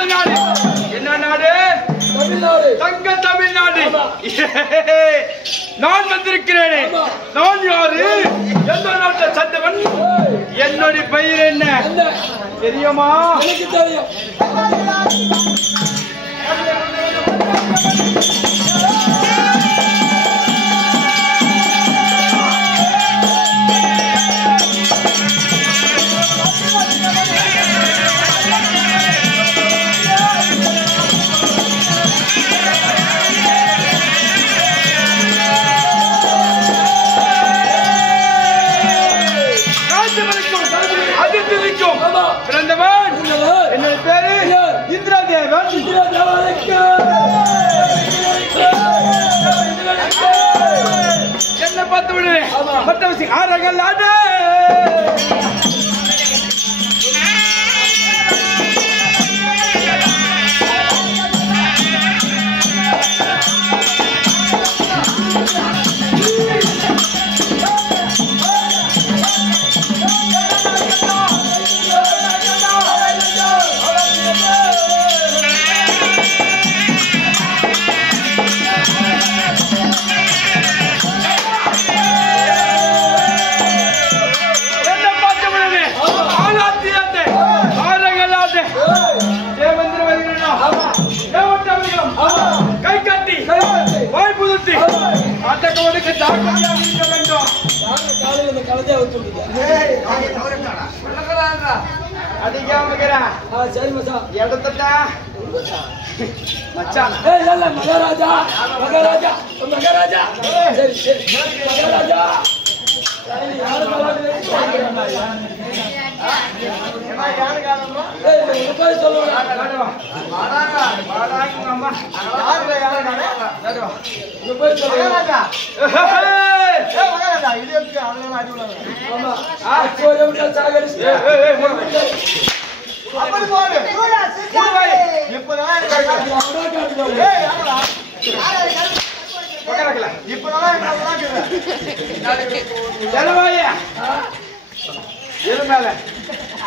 பிறந்த நாடு என்ன நாடு? தமிழ்நாடு. தங்க தமிழ்நாடு. நான் வந்திருக்கிறேனே, நான் யாரு? எந்த நாட்டை சந்தவன்? என்னுடைய பெயர் என்ன தெரியுமா? எனக்கு தெரியும். பிறந்தவன் என்னுடைய பேரு இந்திரதேவன். என்ன பார்த்து விடுவேன் மற்ற விஷயம் ஆரங்கள் ஆடு. மகாராஜா மகாராஜா மகாராஜா சரி சரி மகாராஜா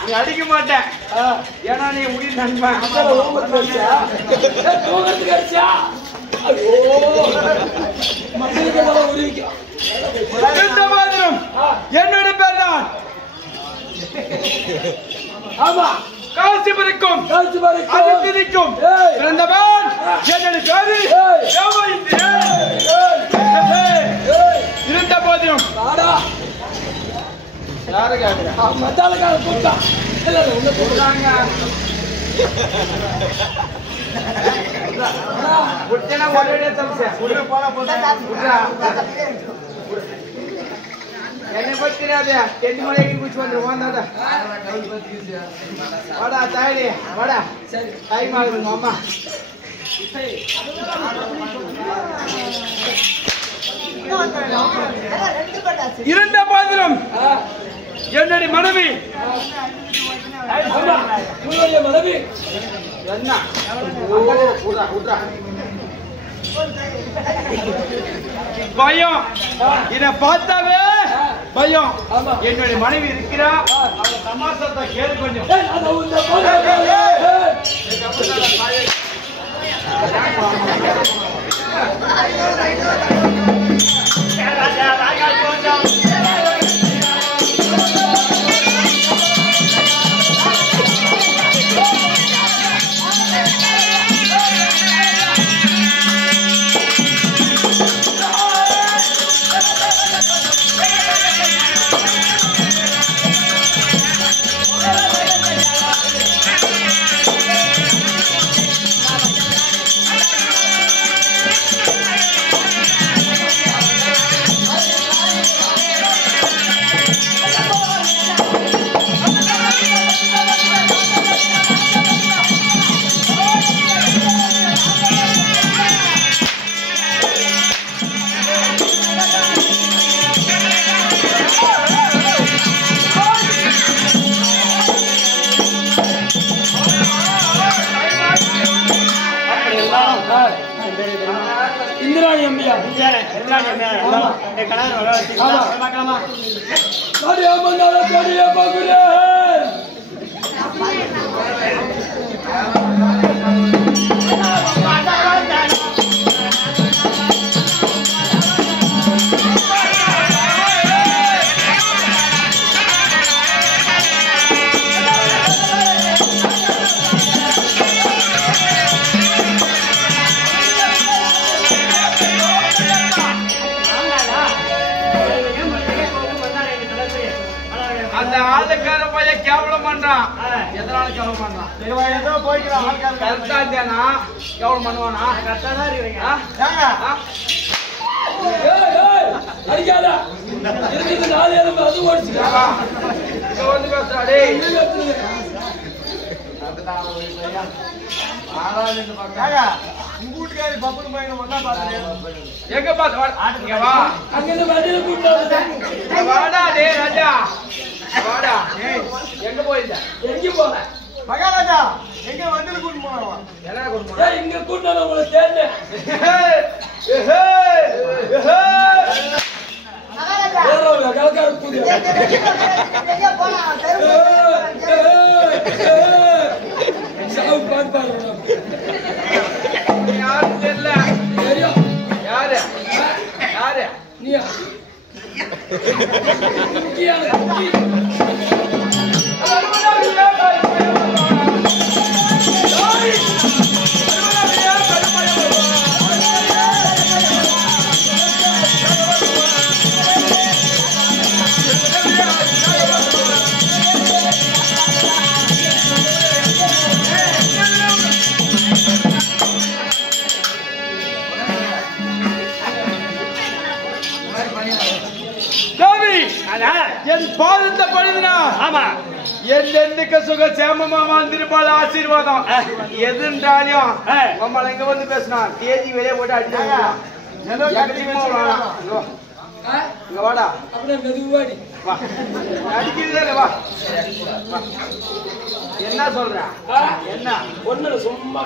நீ அடிக்க மாட்டேன், ஏன்னா நீ உயிர் நண்பன். என்னோட பேர் தான் காசி பறிக்கும் அதிர்க்கும் பிறந்தவன். என்னோட பேரு இருந்த போதிலும் என்னை பத்தி தெரியாது. 10 மணிக்கு குச்சி வந்துருவோம். வாடா தாயடி வாடா, டைம் ஆகுதுங்க அம்மா. இருந்த போதிலும் என்னுடைய மனைவி மனைவி என்ன பயம், இத பார்த்தாவே பயம். என்னுடைய மனைவி இருக்கிறா, அவ சமாசத்தை கேளு கொஞ்சம். இந்திராணி அம்மையா பார்க்கிறேன். ஏதோ போய்க்கிறான் கரெக்டா இருந்தேனா எவ்வளவு பண்ணுவானா கரெக்டா தான் இருக்கிறீங்க அடிக்காத இருக்குது 4 எலும்பு அது ஓடிச்சுடா இங்க வந்து பேசுறா டேய் உங்க வீட்டுக்காரி பப்புனு போய் ஒண்ணா பாத்துட்டு எங்க பாத்து இங்க வா அங்க இருந்து வண்டியில கூப்பிட்டு வாடா டேய் ராஜா வாடா எங்க போயிட்ட எங்க போற மகாராஜா எங்க வண்டியில கூட்டிட்டு போறவா என்ன கூட்டிட்டு போற இங்க கூட்டிட்டு உங்களை தேர்ந்து மகாராஜா ஏறோல கலக்கார கூடி எங்க போனா சாவு பாரு யாரு தெரியல தெரியும் யாரு யாரு நீயா என் பாதத்தை படுதுனா ஆமா எந்தெந்துக்கு சுக சேமமா வாழ்ந்திருப்பாள் ஆசீர்வாதம் எதுன்றாலும் நம்மள எங்க வந்து பேசினா தேதி வெளியே போட்டு அடிச்சாங்க இங்க வாடா அப்படியே மெதுவாடி வா அடிக்கிறதே வா என்ன சொல்ற என்ன ஒண்ணு சும்மா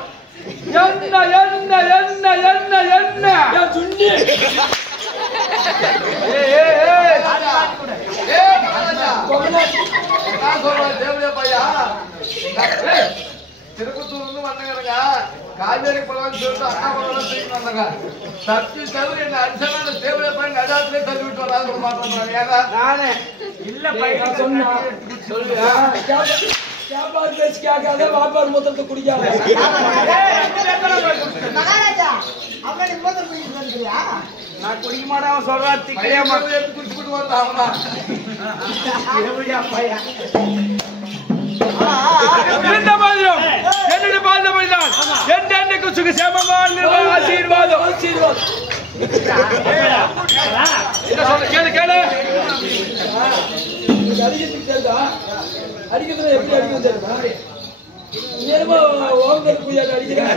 என்ன என்ன என்ன என்ன என்ன சுண்டி திருப்பத்தூர்ல வந்தாங்க காவேரி குளம் சொல்லிட்டு அண்ணா குளம் தூக்கி வந்தாங்க தப்பி தவிர என்ன அடிச்சனா அந்த தேவையை போய் நடாத்திலே தள்ளி விட்டு வராது சொல்ல மாட்டேன் நானே இல்ல பையன் சொன்னா சொல்லுயா வியாபாரம் பேசி கேட்காத வியாபாரம் மொத்தத்தை குடிக்காத மகாராஜா அவனை மொத்தம் குடிக்க வந்துறியா நான் குடிக்க மாட்டேன் சொல்றா திக்கலையா எடுத்து குடிச்சுட்டு வந்தாங்க எப்படியா பையன் இந்த மாதிரியும் என்னுடைய பாத மனிதான் எந்தெந்தைக்கு சுக சேமமான ஆசீர்வாதம் ஆசீர்வாதம் என்ன சொல்ல கேளு கேளு அடிக்கிறதுக்கு தெரியுதா அடிக்கிறதுல எப்படி அடிக்கும் தெரியுமா நேரமா ஓங்கல் பூஜை அடிக்கிறேன்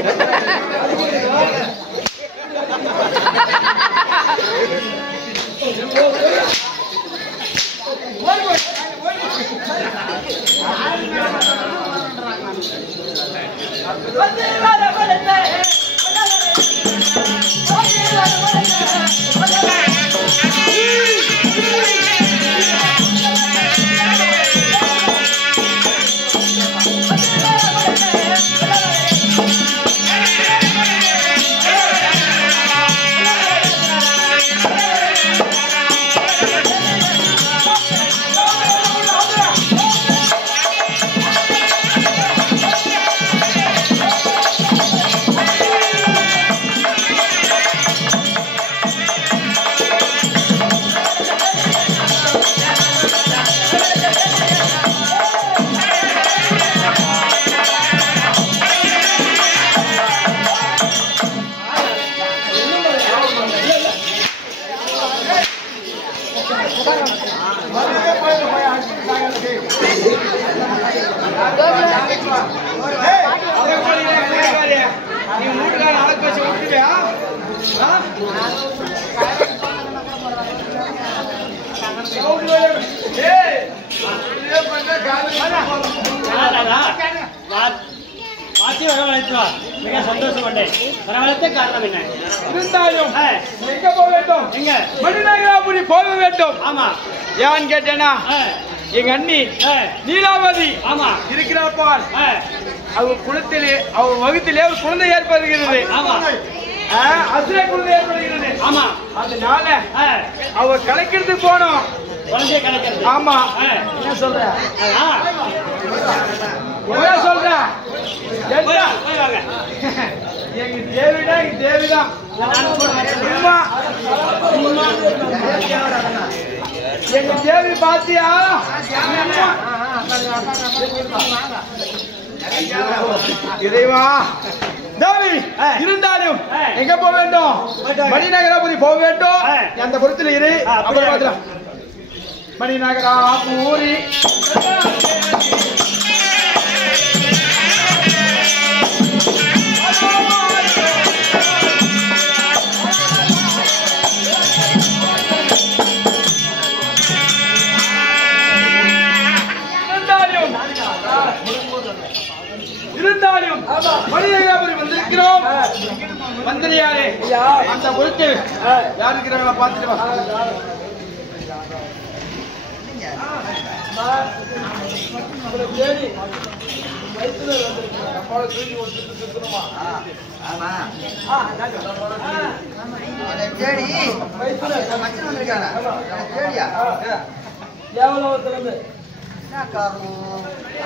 அடிக்கிறீங்களா மிக சந்தோஷப்பட்டேன். பரவாயில்லை, காரணம் என்ன? இருந்தாலும் எங்க போக வேண்டும்? எங்க? மணிநகராபுரி போக வேண்டும். ஆமா. ஏன் கேட்டேனா, எங்க அண்ணி நீலாவதி ஆமா இருக்கிறாப்பால் அவங்க குளத்திலே அவங்க வகுத்திலே ஒரு குழந்தை ஏற்படுகிறது. ஆமா. அசுரை குழந்தை ஏற்படுகிறது. ஆமா. அதனால அவ கலைக்கிறதுக்கு போனோம். குழந்தைய கலைக்கிறது. ஆமா. என்ன சொல்ற? என்ன சொல்ற? எங்க தேவிடா, எங்க தேவிதான். எங்க தேவி பாத்தியா? இறைவா தேவி இருந்தாலும் எங்க போக வேண்டும்? மணிநகராபுரி போக வேண்டும். அந்த பொறுத்துல இரு. அப்புறம் பார்க்கலாம். மணிநகராபுரி இருந்தாலும் மணிநகராபுரி வந்திருக்கிறோம். மந்திரியாரே அந்த பொறுத்து யார் இருக்கிறாங்களா பார்த்துட்டு வா.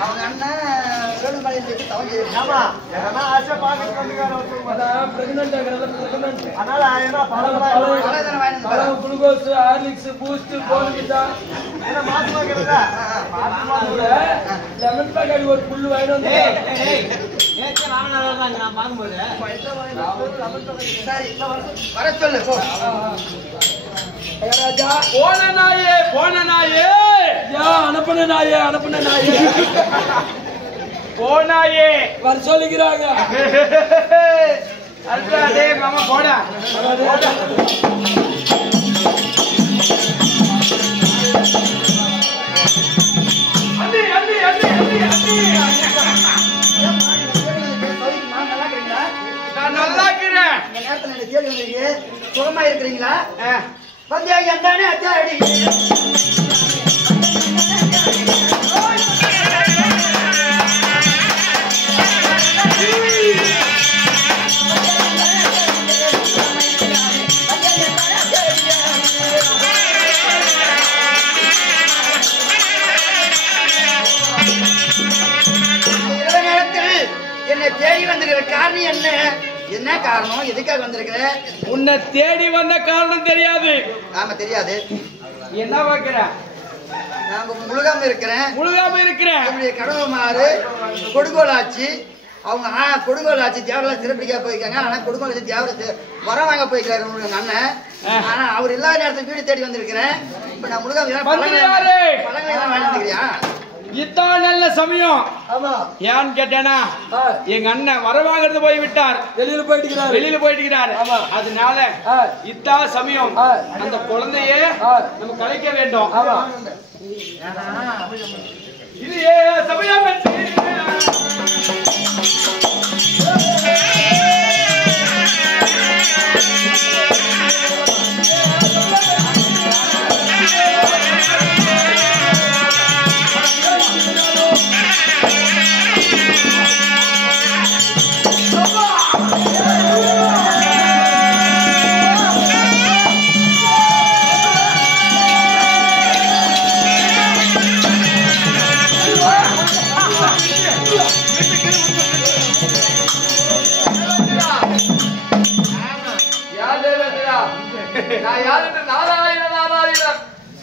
அவங்க அண்ணன் வேலுமலையில் glucose Horlicks Boost Bournvita lemon packet ஒரு புல்லு வாங்கிட்டு வந்து வர சொல்லு போ. போன நாயே அனுப்பின நாயே போனாயே வர சொல்லிக்கிறாங்க. அடே மாமா போடா. அண்ணி அண்ணி அண்ணி அண்ணி அண்ணி நான் நல்லா இருக்கிறேன். இந்த நேரத்துல என்ன தேடி வந்திருக்கு? சுகமா இருக்கிறீங்களா? பந்தியா எந்தானே அச்சாடி என்னை தேடி வந்திருக்கிற காரணம் என்ன? என்ன காரணம்? எதுக்காக வந்திருக்கிற? உன்னை தேடி வந்த காரணம் தெரியாது. ஆமா தெரியாது. என்ன வைக்கிற? நான் முழுகாம இருக்கிறேன். என்னுடைய கடவுமாறு கொடுங்கோலாச்சி அவங்க கொடுங்கோலாச்சி தேவரெல்லாம் சிறப்பிடிக்க போயிருக்காங்க. ஆனா கொடுங்கோலாச்சி தேவரை வர வாங்க போயிருக்காரு உங்க அண்ணன். ஆனா அவர் இல்லாத நேரத்தில் வீடு தேடி வந்திருக்கிறேன். இப்ப நான் முழுகாம பழங்களை வாங்கிக்கிறியா? இதான் நல்ல சமயம். ஏன்னு கேட்டேனா எங்க அண்ணன் வரவாங்கிறது போய் விட்டார். வெளியில போயிட்டு அதனால இதான் சமயம். அந்த குழந்தையே நம்ம கலைக்க வேண்டும். இது சமயம்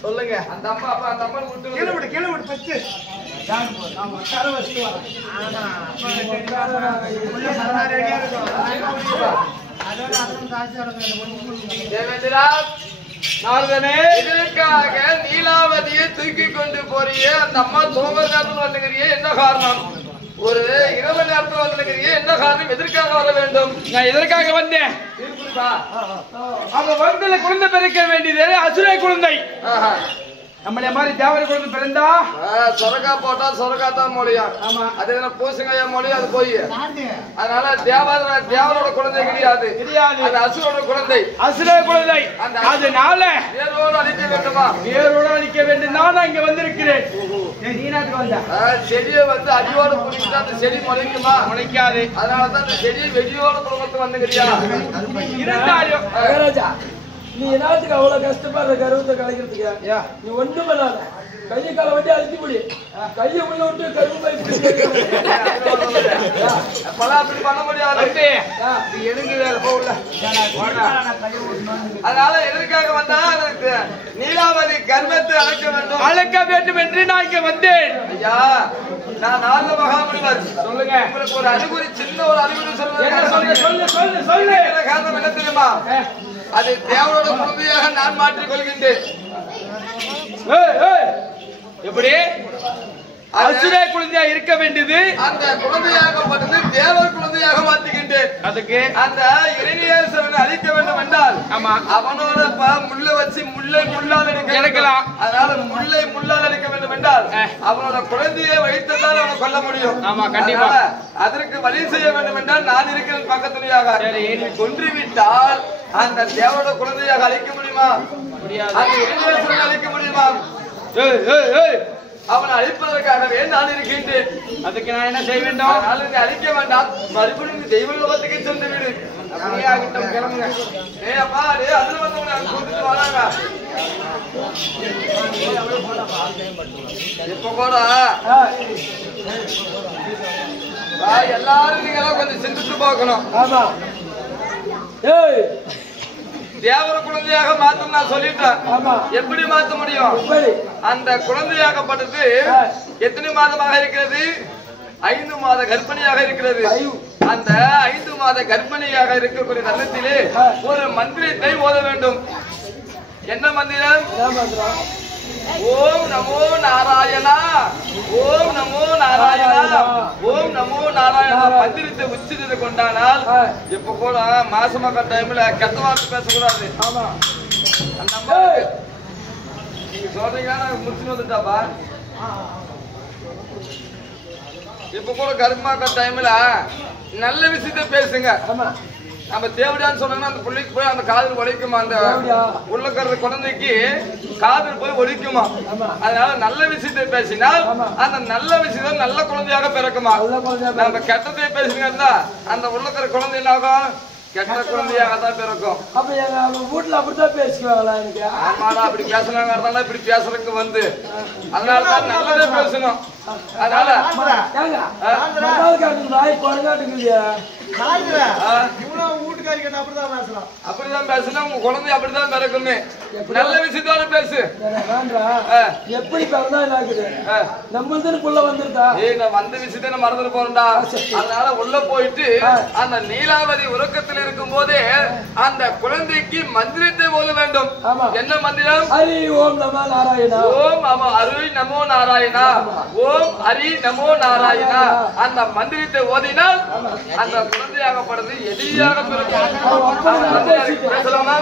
சொல்லுங்க. அந்த அம்மா அப்பா அந்த அம்மா விட்டு கீழே விட்டு பச்சு இதற்காக நீலாவதியை தூக்கி கொண்டு போறிய அந்த அம்மா தோமர் நேரத்தில் வந்துக்கிறிய என்ன காரணம்? ஒரு இரவு நேரத்தில் வந்துக்கிறிய என்ன காரணம்? எதற்காக வர வேண்டும்? நான் எதற்காக வந்தேன்? அவ வந்தல குழந்தை பிறக்க வேண்டியது அசுரை குழந்தை. நம்மள மாதிரி தேவரை குழந்தை பிறந்தா சொரக்கா போட்டா சொரக்கா தான் மொழியாம். ஆமா அது பூசங்காயா மொழி அது போய். அதனால தேவரோட குழந்தை கிடையாது. அது அசுரோட குழந்தை. அசுர குழந்தை. அதனால வேரோடு அழிக்க வேண்டுமா? வேரோடு அழிக்க வேண்டும். நான் இங்க வந்திருக்கிறேன். செடியை வந்து அடியோட புடிச்சா அந்த செடி முளைக்குமா? முளைக்காது. அதனாலதான் அந்த செடியை வெடியோட குடும்பத்து வந்துக்கிறியா? இருந்தாலும் நீ எல்லாத்துக்கு அவ்வளவு கஷ்டப்படுற கருவத்தை கலைக்கிறதுக்கு நீ ஒண்ணும் பண்ணாத. கையை காலை வண்டி அழுத்தி முடி கையை உள்ள விட்டு கரும்பு பை அப்பெல்லாம் அப்படி பண்ண முடியாது. எடுங்க வேலை போகல. அதனால எதற்காக வந்தா நீலாவதி கர்மத்தை அழைக்க வேண்டும் என்று நான் இங்க வந்தேன். ஐயா நான் நாலு மகாமுனிவர். சொல்லுங்க. உங்களுக்கு ஒரு அறிகுறி, சின்ன ஒரு அறிகுறி சொல்லுங்க. காரணம் என்ன தெரியுமா? அது தேவனோட குழந்தையாக நான் மாற்றிக் கொள்கின்றேன். எப்படி அசுர குழந்தையா இருக்க வேண்டியது அந்த குழந்தையாகப்பட்டது தேவர் குழந்தையாக மாற்றுகின்றேன். அதுக்கு அந்த இறைநேசனை அழிக்க வேண்டும் என்றால் அவனோட முள்ள வச்சு முல்லை முள்ளால் எடுக்கலாம். அதனால முல்லை முள்ளால் எடுக்க வேண்டும் என்றால் அவனோட குழந்தையை வைத்துதான் அவனை கொல்ல முடியும். ஆமா கண்டிப்பா. அதற்கு வழி செய்ய வேண்டும் என்றால் நான் இருக்கிறேன் பக்கத்துணையாக. நீ கொன்றுவிட்டால் அந்த தேவனோட குழந்தையாக அழிக்க முடியுமா? முடியாது. அந்த இறைநேசனை அழிக்க முடியுமா? அவனை அழிப்பதற்காகவே நான் இருக்கின்றேன். அதுக்கு நான் என்ன செய்ய வேண்டும்? அதனால அழிக்க வேண்டாம், மறுபடியும் தெய்வ லோகத்துக்கு சென்று விடு. அப்படியே ஆகட்டும், கிளம்புங்க. அப்பா அதுல வந்தவங்க கூட்டிட்டு வராங்க. இப்ப கூட எல்லாரும் நீங்க கொஞ்சம் சிந்திச்சு பார்க்கணும். ஆமா தேவர குழந்தையாக மாற்றும் நான் சொல்லிட்டேன். எப்படி மாற்ற முடியும்? அந்த குழந்தையாகப்பட்டது எத்தனை மாதமாக இருக்கிறது? 5 மாத கர்ப்பிணியாக இருக்கிறது. அந்த 5 மாத கர்ப்பிணியாக இருக்கக்கூடிய தருணத்திலே ஒரு மந்திரத்தை ஓத வேண்டும். என்ன மந்திரம்? ஓம் நமோ நாராயணா, ஓம் நமோ நாராயணா, ஓம் நமோ நாராயணா மந்திரத்தை உச்சரித்து கொண்டானால் இப்ப கூட மாசமாக டைம்ல கெட்ட வார்த்தை பேசக்கூடாது. அந்த நீங்க சொல்றீங்க முடிச்சுட்டு வந்துட்டாப்பா. இப்ப கூட கர்மாக்க டைம்ல நல்ல விஷயத்த பேசுங்க. நம்ம தேவடியான்னு சொன்னாங்கன்னா அந்த பிள்ளைக்கு போய் அந்த காதல் ஒழிக்குமா? அந்த உள்ளக்கிறது குழந்தைக்கு காதல் போய் ஒழிக்குமா? அதனால நல்ல விஷயத்தை பேசினால் அந்த நல்ல விஷயம் நல்ல குழந்தையாக பிறக்குமா? நம்ம கெட்டதை பேசுங்கன்னா அந்த உள்ளக்கிற குழந்தை என்னாகும்? கெட்ட குழந்தையாக தான் பிறக்கும். அப்ப எங்க வீட்டுல அப்படித்தான் பேசுவாங்களா? எனக்கு ஆமாடா அப்படி பேசுனாங்க. இப்படி பேசுறதுக்கு வந்து அதனாலதான் நல்லதே பேசணும். அதனால அப்படிதான் பேசுனா உங்க குழந்தை அப்படிதான் பிறக்குமே. நல்ல விஷயத்தோட பேசு. எப்படி நம்மளுக்குள்ள வந்துருதா? நான் வந்த விஷயத்த மறந்துட்டு போறேன்டா. அதனால உள்ள போயிட்டு அந்த நீலாவதி உறக்கத்தில் இருக்கும் போதே அந்த குழந்தைக்கு மந்திரத்தை ஓத வேண்டும். என்ன மந்திரம்? ஹரி ஓம் நமோ நாராயணா. ஓம் ஹரி நமோ நாராயணா, ஓம் ஹரி நமோ நாராயணா அந்த மந்திரத்தை ஓதினால் அந்த குழந்தையாகப்படுறது எதிரியாக பிறக்கும். பேசலாமா?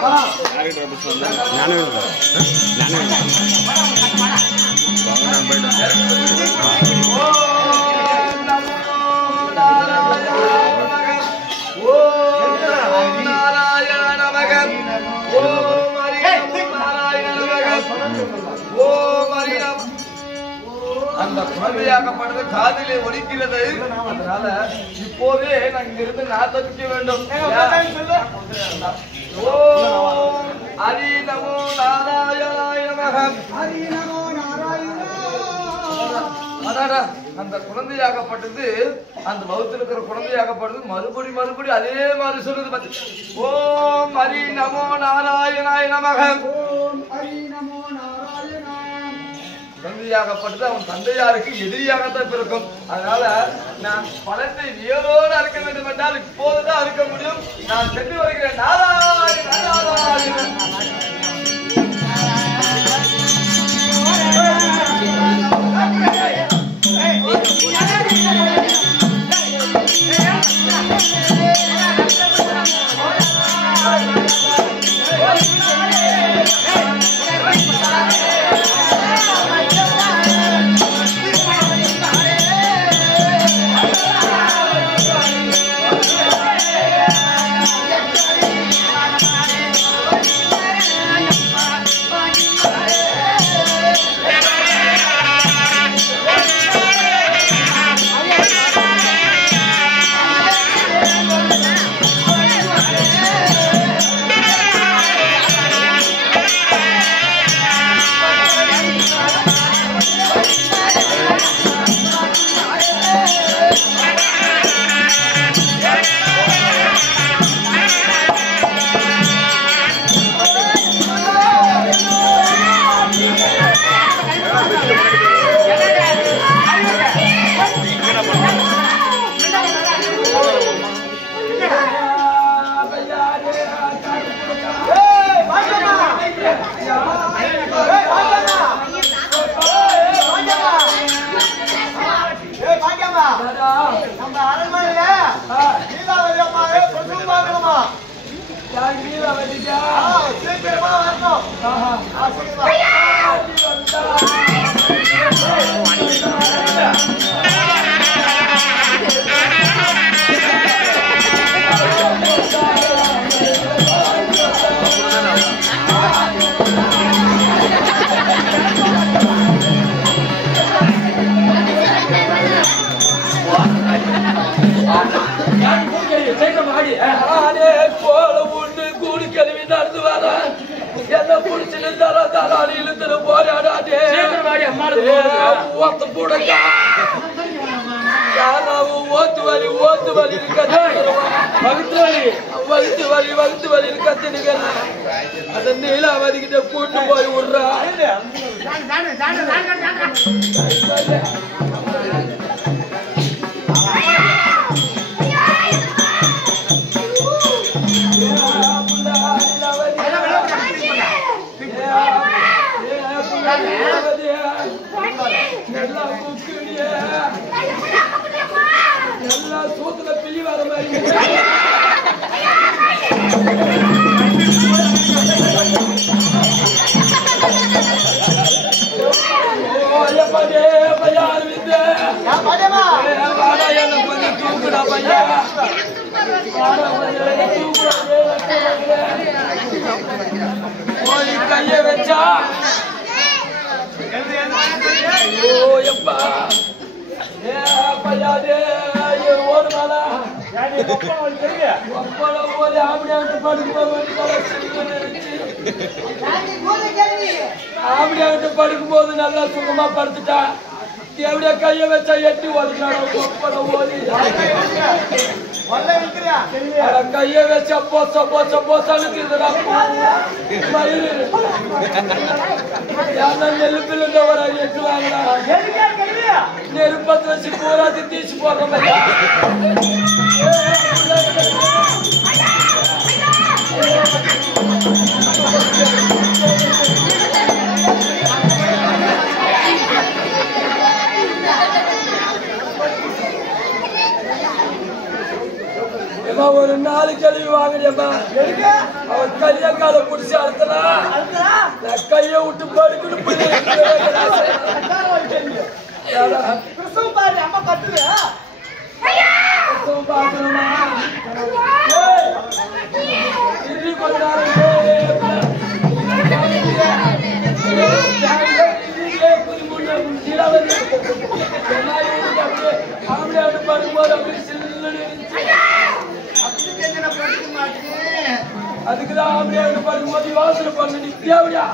அந்த குழந்தையாகப்படுறது காதிலே ஒலிக்கிறது. அதனால இப்போதே நான் இங்கிருந்து நான் தப்பிக்க வேண்டும். ஓம் ஹரி நமோ நாராயணாய நமஹ. ஹரி நமோ நாராயணா. அந்த குழந்தையாகப்பட்டது அந்த வகுத்தில் இருக்கிற குழந்தையாகப்பட்டது மறுபடி அதே மாதிரி சொல்றது. ஓம் ஹரி நமோ நாராயணாய நமஹ. ஓம் ஹரி நமோ நாராயணா. குழந்தையாகப்பட்டது அவன் தந்தையாருக்கு எதிரியாகத்தான் பிறக்கும். அதனால நான் பழத்தை வேரோடு அறுக்க வேண்டும் என்றால் இப்போதுதான் அறுக்க முடியும். நான் சென்று வருகிறேன். நாராயண நாராயண. வலி வகுத்து வலின்னு கத்தினுக்கிறேன். அந்த நீலாவதி கிட்ட கூட்டு போய் விடுறா. எல்லாம் சூத்துல பிள்ளி வர மாதிரி தூக்குடா பையா கைய வச்சா எப்பா ஓடுமாடா ஆம்படியாகிட்ட படுக்கும் போது நல்லா சுகமா படுத்துட்டா. எப்படியா கைய வச்சா எட்டி ஓடிக்கலாம் ஓடி கைய வச்சா போச்ச போச்ச போச்சான்னு நெல்லு பிள்ளை ஒரு எட்டு வாங்கலாம் நெருப்பத்து வச்சு பூராத்தி தீச்சு போடுற ஒரு 4 கேள்வி வாங்கினேம்மா. அவன் கையக்கால புடிச்சு அழுத்தலாம் கைய விட்டு படுக்கணும் படுக்கும்போது அப்படி சில்லுன்னு அதுக்குதான் அப்படியே படுக்கும்போது யோசனை பண்ணு நித்யாவியா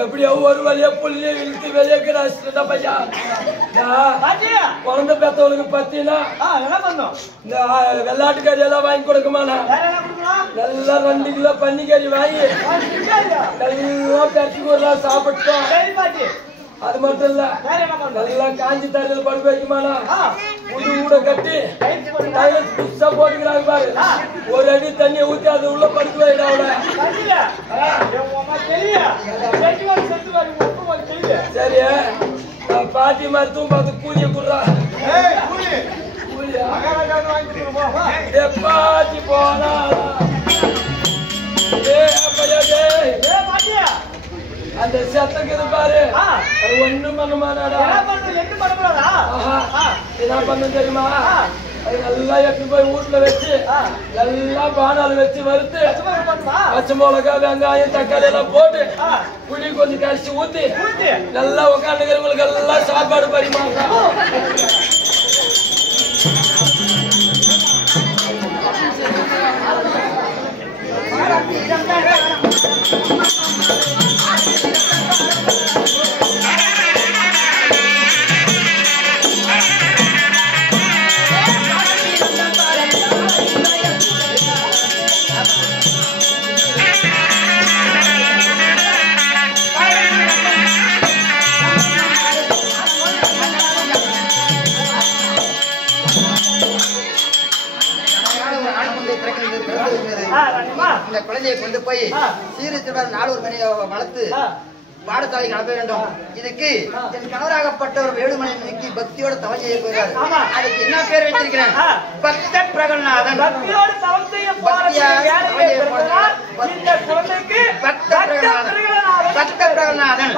எப்படியோ ஒரு வழியா புள்ளிய இழுத்து வெளியே கிடாச்சிட்டா பையா. குழந்தை பெத்தவளுக்கு பத்தினா இந்த வெள்ளாட்டு கறி எல்லாம் வாங்கி கொடுக்குமாண்ணா. நல்லா 2 கிலோ பன்னிக்கறி வாங்கி நல்லா பெருக்கி சாப்பிட்டோம். அது மட்டும் இல்ல நல்லா காஞ்சி தரையில் படுக்க வைக்குமாண்ணா. புது கூட கட்டி புதுசா போட்டுக்கிறாங்க பாரு. ஒரு அடி தண்ணியை ஊத்தி அது உள்ள படுக்க வைடா அவளை. சரி பாட்டி மருத்துவம் பார்த்து கூலிய குடுறா. பாட்டி போனா அந்த செத்தக்கு பாரு ஒண்ணும் பண்ண மாட்டாடா. என்ன பண்ண தெரியுமா? அது நல்லா எட்டு போய் வீட்டுல வச்சு நல்லா பானால வச்சு வறுத்து பச்சை மிளகா வெங்காயம் தக்காளி எல்லாம் போட்டு புளி கொஞ்சம் கரைச்சி ஊத்தி நல்லா உட்காந்துக்கிறவங்களுக்கு எல்லாம் சாப்பாடு பரிமாறா. இந்த குழந்தையை கொண்டு போய் சீரத்துடன் 4 மணி வளர்த்து பாடசாலைக்கு அனுப்ப வேண்டும். இதுக்கு என் கணவராகப்பட்டவர் வேலுமணி நோக்கி பக்தியோட தவம் செய்ய போகிறார். அதுக்கு என்ன பேர் வைத்திருக்கிறேன்? பக்த பிரகல்நாதன். பக்தியோடு தவம் செய்ய பக்த பிரகல்நாதன். பக்த பிரகல்நாதன்